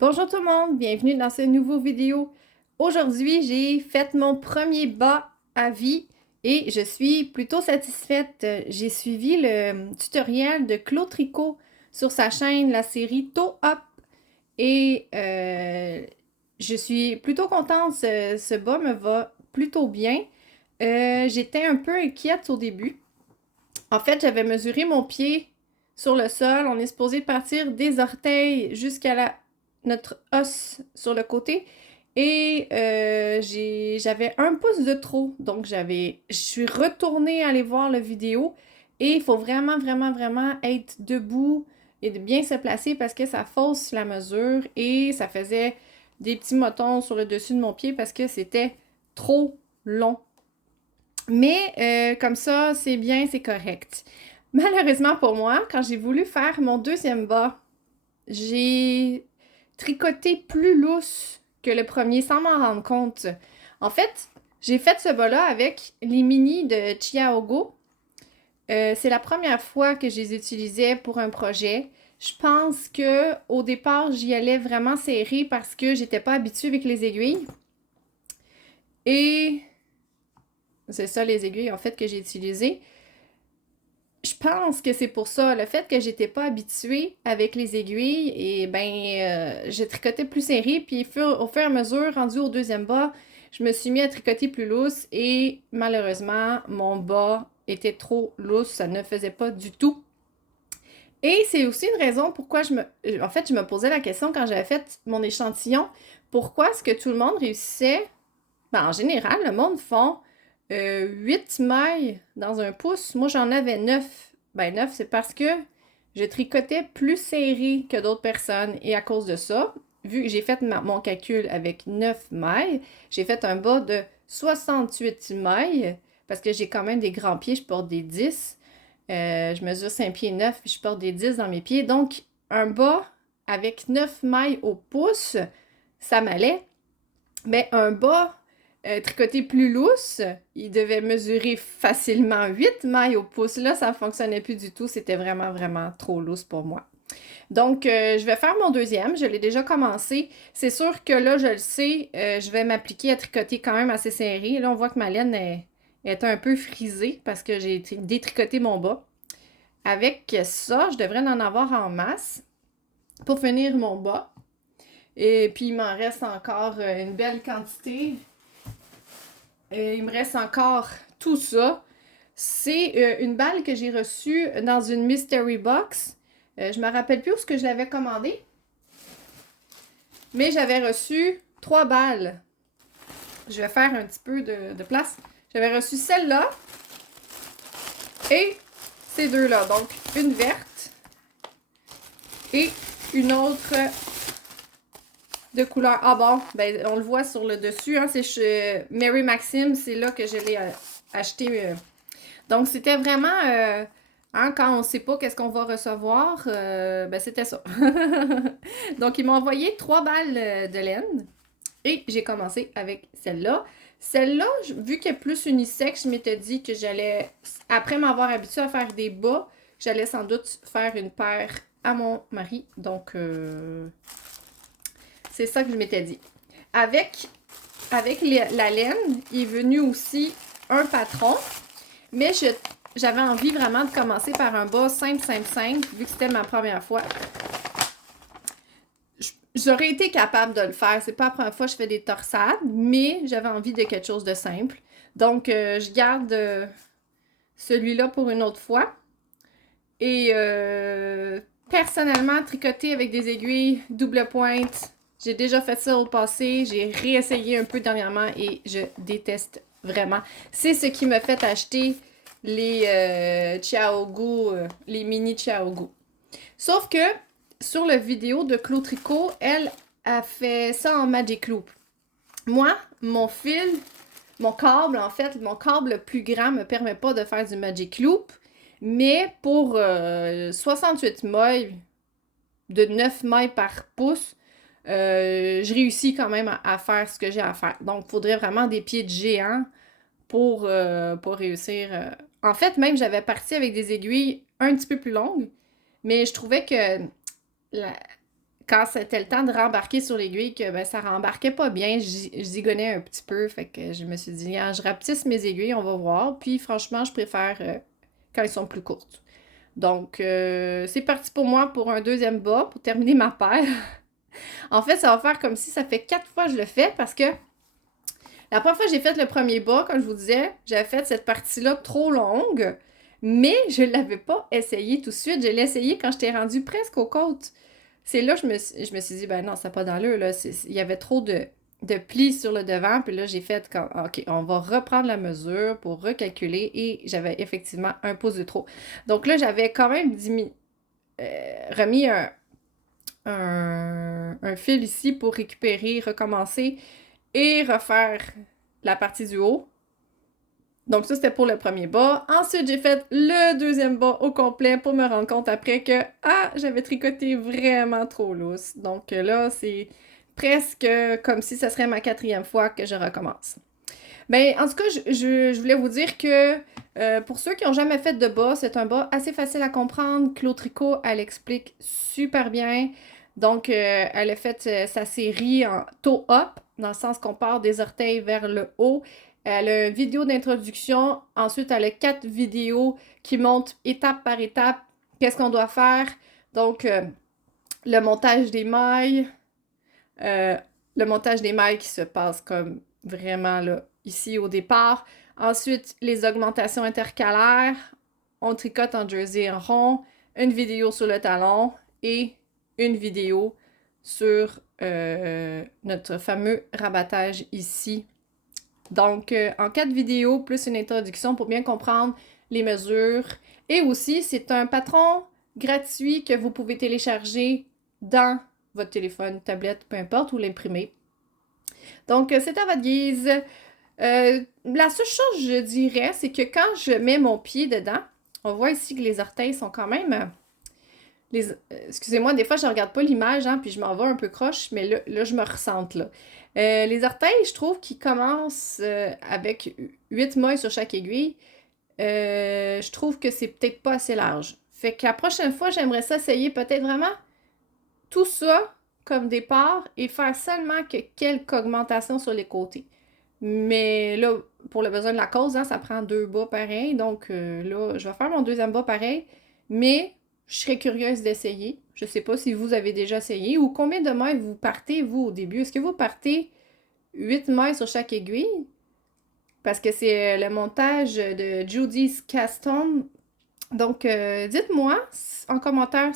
Bonjour tout le monde, bienvenue dans cette nouvelle vidéo. Aujourd'hui, j'ai fait mon premier bas à vie et je suis plutôt satisfaite. J'ai suivi le tutoriel de Claude Tricot sur sa chaîne, la série Toe Up et je suis plutôt contente. Ce bas me va plutôt bien. J'étais un peu inquiète au début. En fait, j'avais mesuré mon pied sur le sol. On est supposé partir des orteils jusqu'à notre os sur le côté. Et j'avais un pouce de trop. Donc, je suis retournée aller voir la vidéo. Et il faut vraiment, vraiment, vraiment être debout et de bien se placer parce que ça fausse la mesure. Et ça faisait des petits motons sur le dessus de mon pied parce que c'était trop long. Mais comme ça, c'est bien, c'est correct. Malheureusement pour moi, quand j'ai voulu faire mon deuxième bas, j'ai tricoté plus lousse que le premier sans m'en rendre compte. En fait, j'ai fait ce bas-là avec les mini de Chiaogo. C'est la première fois que je les utilisais pour un projet. Je pense que au départ, j'y allais vraiment serré parce que j'étais pas habituée avec les aiguilles. Et c'est ça les aiguilles en fait que j'ai utilisées. Je pense que c'est pour ça, le fait que j'étais pas habituée avec les aiguilles, et ben j'ai tricoté plus serré, puis au fur et à mesure, rendu au deuxième bas, je me suis mis à tricoter plus lousse et malheureusement, mon bas était trop lousse, ça ne faisait pas du tout. Et c'est aussi une raison pourquoi en fait, je me posais la question quand j'avais fait mon échantillon, pourquoi est-ce que tout le monde réussissait, ben, en général, le monde font 8 mailles dans un pouce. Moi, j'en avais 9. Ben, 9, c'est parce que je tricotais plus serré que d'autres personnes. Et à cause de ça, vu que j'ai fait mon calcul avec 9 mailles, j'ai fait un bas de 68 mailles parce que j'ai quand même des grands pieds, je porte des 10. Je mesure 5 pieds 9 puis je porte des 10 dans mes pieds. Donc, un bas avec 9 mailles au pouce, ça m'allait. Mais un bas tricoté plus lousse, il devait mesurer facilement 8 mailles au pouce. Là, ça ne fonctionnait plus du tout. C'était vraiment, vraiment trop lousse pour moi. Donc, je vais faire mon deuxième. Je l'ai déjà commencé. C'est sûr que là, je le sais, je vais m'appliquer à tricoter quand même assez serré. Là, on voit que ma laine est un peu frisée parce que j'ai détricoté mon bas. Avec ça, je devrais en avoir en masse pour finir mon bas. Et puis, il m'en reste encore une belle quantité. Il me reste encore tout ça. C'est une balle que j'ai reçue dans une mystery box. Je me rappelle plus où ce que je l'avais commandé, mais j'avais reçu 3 balles. Je vais faire un petit peu de place. J'avais reçu celle-là et ces deux-là. Donc, une verte et une autre de couleur. Ah bon, ben on le voit sur le dessus. Hein, c'est chez Mary Maxim. C'est là que je l'ai acheté. Donc, c'était vraiment, hein, quand on ne sait pas qu'est-ce qu'on va recevoir, ben c'était ça. Donc, ils m'ont envoyé 3 balles de laine et j'ai commencé avec celle-là. Celle-là, vu qu'elle est plus unisexe, je m'étais dit que j'allais, après m'avoir habitué à faire des bas, j'allais sans doute faire une paire à mon mari. Donc, c'est ça que je m'étais dit. Avec la laine, il est venu aussi un patron. Mais j'avais envie vraiment de commencer par un bas simple, simple, simple, vu que c'était ma première fois. J'aurais été capable de le faire. C'est pas la première fois que je fais des torsades, mais j'avais envie de quelque chose de simple. Donc, je garde celui-là pour une autre fois. Et personnellement, tricoter avec des aiguilles double pointe, j'ai déjà fait ça au passé. J'ai réessayé un peu dernièrement et je déteste vraiment. C'est ce qui m'a fait acheter les Chiaogu, les mini Chiaogu. Sauf que sur la vidéo de Claude Tricot, elle a fait ça en Magic Loop. Moi, mon câble, en fait, mon câble le plus grand me permet pas de faire du Magic Loop. Mais pour 68 mailles, de 9 mailles par pouce, je réussis quand même à faire ce que j'ai à faire. Donc, il faudrait vraiment des pieds de géant pour réussir. En fait, même, j'avais parti avec des aiguilles un petit peu plus longues, mais je trouvais que la- quand c'était le temps de rembarquer sur l'aiguille, que ben, ça rembarquait pas bien, je zigonnais un petit peu, fait que je me suis dit, ah, je rapetisse mes aiguilles, on va voir, puis franchement, je préfère quand elles sont plus courtes. Donc, c'est parti pour moi pour un deuxième bas, pour terminer ma paire. En fait, ça va faire comme si ça fait 4 fois que je le fais, parce que la première fois que j'ai fait le premier bas, comme je vous disais, j'avais fait cette partie-là trop longue, mais je ne l'avais pas essayé tout de suite. Je l'ai essayé quand j'étais rendue presque aux côtes. C'est là que je me suis dit, ben non, ça n'a pas d'allure, là. Il y avait trop de plis sur le devant, puis là, j'ai fait, comme, OK, on va reprendre la mesure pour recalculer, et j'avais effectivement un pouce de trop. Donc là, j'avais quand même remis un fil ici pour récupérer, recommencer et refaire la partie du haut. Donc ça, c'était pour le premier bas. Ensuite, j'ai fait le deuxième bas au complet pour me rendre compte après que, j'avais tricoté vraiment trop lousse. Donc là, c'est presque comme si ce serait ma 4e fois que je recommence. Ben, en tout cas, je voulais vous dire que pour ceux qui n'ont jamais fait de bas, c'est un bas assez facile à comprendre. Claude Tricot, elle explique super bien. Donc, elle a fait sa série en toe up, dans le sens qu'on part des orteils vers le haut. Elle a une vidéo d'introduction. Ensuite, elle a 4 vidéos qui montrent étape par étape qu'est-ce qu'on doit faire. Donc, le montage des mailles. Le montage des mailles qui se passe comme vraiment là, ici au départ. Ensuite, les augmentations intercalaires. On tricote en jersey en rond. Une vidéo sur le talon et une vidéo sur notre fameux rabattage ici. Donc, en 4 vidéos, plus une introduction pour bien comprendre les mesures. Et aussi, c'est un patron gratuit que vous pouvez télécharger dans votre téléphone, tablette, peu importe, ou l'imprimer. Donc, c'est à votre guise. La seule chose, je dirais, c'est que quand je mets mon pied dedans, on voit ici que les orteils sont quand même... excusez-moi, des fois, je regarde pas l'image, hein, puis je m'en vais un peu croche, mais là je me ressente, là. Les orteils, je trouve qu'ils commencent avec 8 mailles sur chaque aiguille. Je trouve que c'est peut-être pas assez large. Fait que la prochaine fois, j'aimerais ça essayer peut-être vraiment tout ça comme départ et faire seulement que quelques augmentations sur les côtés. Mais là, pour le besoin de la cause, hein, ça prend 2 bas pareil. Donc là, je vais faire mon deuxième bas pareil. Mais je serais curieuse d'essayer. Je sais pas si vous avez déjà essayé ou combien de mailles vous partez, vous, au début. Est-ce que vous partez 8 mailles sur chaque aiguille? Parce que c'est le montage de Judy Caston. Donc, dites-moi en commentaire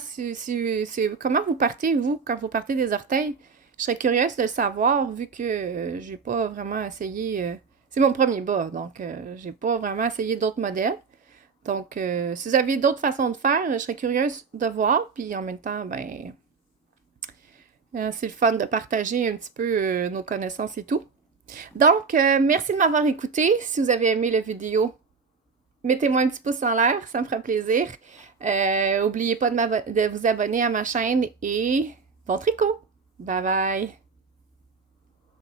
comment vous partez, vous, quand vous partez des orteils. Je serais curieuse de le savoir, vu que j'ai pas vraiment essayé... c'est mon premier bas, donc j'ai pas vraiment essayé d'autres modèles. Donc, si vous avez d'autres façons de faire, je serais curieuse de voir. Puis en même temps, ben, c'est le fun de partager un petit peu nos connaissances et tout. Donc, merci de m'avoir écouté. Si vous avez aimé la vidéo, mettez-moi un petit pouce en l'air, ça me fera plaisir. N'oubliez pas de vous abonner à ma chaîne et bon tricot! Bye bye!